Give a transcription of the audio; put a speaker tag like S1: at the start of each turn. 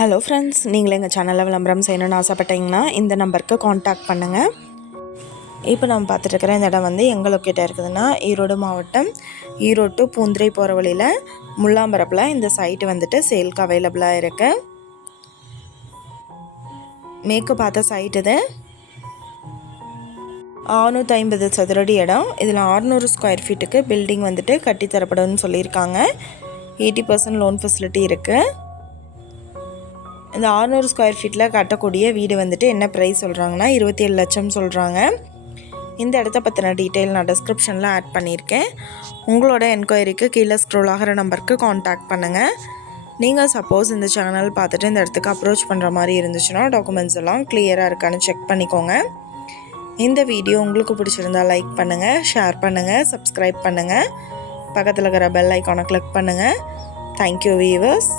S1: Hello friends நீங்கள் எங்கள் சேனலில் விளம்பரம் செய்யணும்னு ஆசைப்பட்டீங்கன்னா இந்த நம்பருக்கு காண்டாக்ட் பண்ணுங்கள் இப்போ நம்ம பார்த்துட்டு இருக்கிற இந்த இடம் வந்து எங்கே லொக்கேட்டாக இருக்குதுன்னா ஈரோடு மாவட்டம் ஈரோடு டு பூந்திரை போகிற வழியில் முல்லாம்பரப்பில் இந்த சைட்டு வந்துட்டு சேல்க்கு அவைலபிளாக இருக்குது மேற்கு பார்த்த சைட் இது. ஆறுநூற்றி ஐம்பது சதுரடி இடம். இதில் ஆறுநூறு ஸ்கொயர் ஃபீட்டுக்கு பில்டிங் வந்துட்டு கட்டித்தரப்படும்னு சொல்லியிருக்காங்க. எயிட்டி பர்சன்ட் லோன் ஃபெசிலிட்டி இருக்குது இந்த ஆறுநூறு ஸ்கொயர் ஃபீட்டில் கட்டக்கூடிய வீடு வந்துட்டு என்ன ப்ரைஸ் சொல்கிறாங்கன்னா இருபத்தி ஏழு லட்சம் சொல்கிறாங்க இந்த இடத்த பற்றின டீட்டெயில் நான் டிஸ்கிரிப்ஷனில் ஆட் பண்ணியிருக்கேன். உங்களோட என்கொயரிக்கு கீழே ஸ்க்ரோல் ஆகிற நம்பருக்கு காண்டாக்ட் பண்ணுங்கள் நீங்கள் சப்போஸ் இந்த சேனல் பார்த்துட்டு இந்த இடத்துக்கு அப்ரோச் பண்ணுற மாதிரி இருந்துச்சுன்னா டாக்குமெண்ட்ஸ் எல்லாம் கிளியராக இருக்கான்னு செக் பண்ணிக்கோங்க. இந்த வீடியோ உங்களுக்கு பிடிச்சிருந்தா லைக் பண்ணுங்கள் ஷேர் பண்ணுங்கள் சப்ஸ்கிரைப் பண்ணுங்கள் பக்கத்தில் இருக்கிற பெல் ஐக்கானை கிளிக் பண்ணுங்கள் தேங்க்யூ வீவர்ஸ்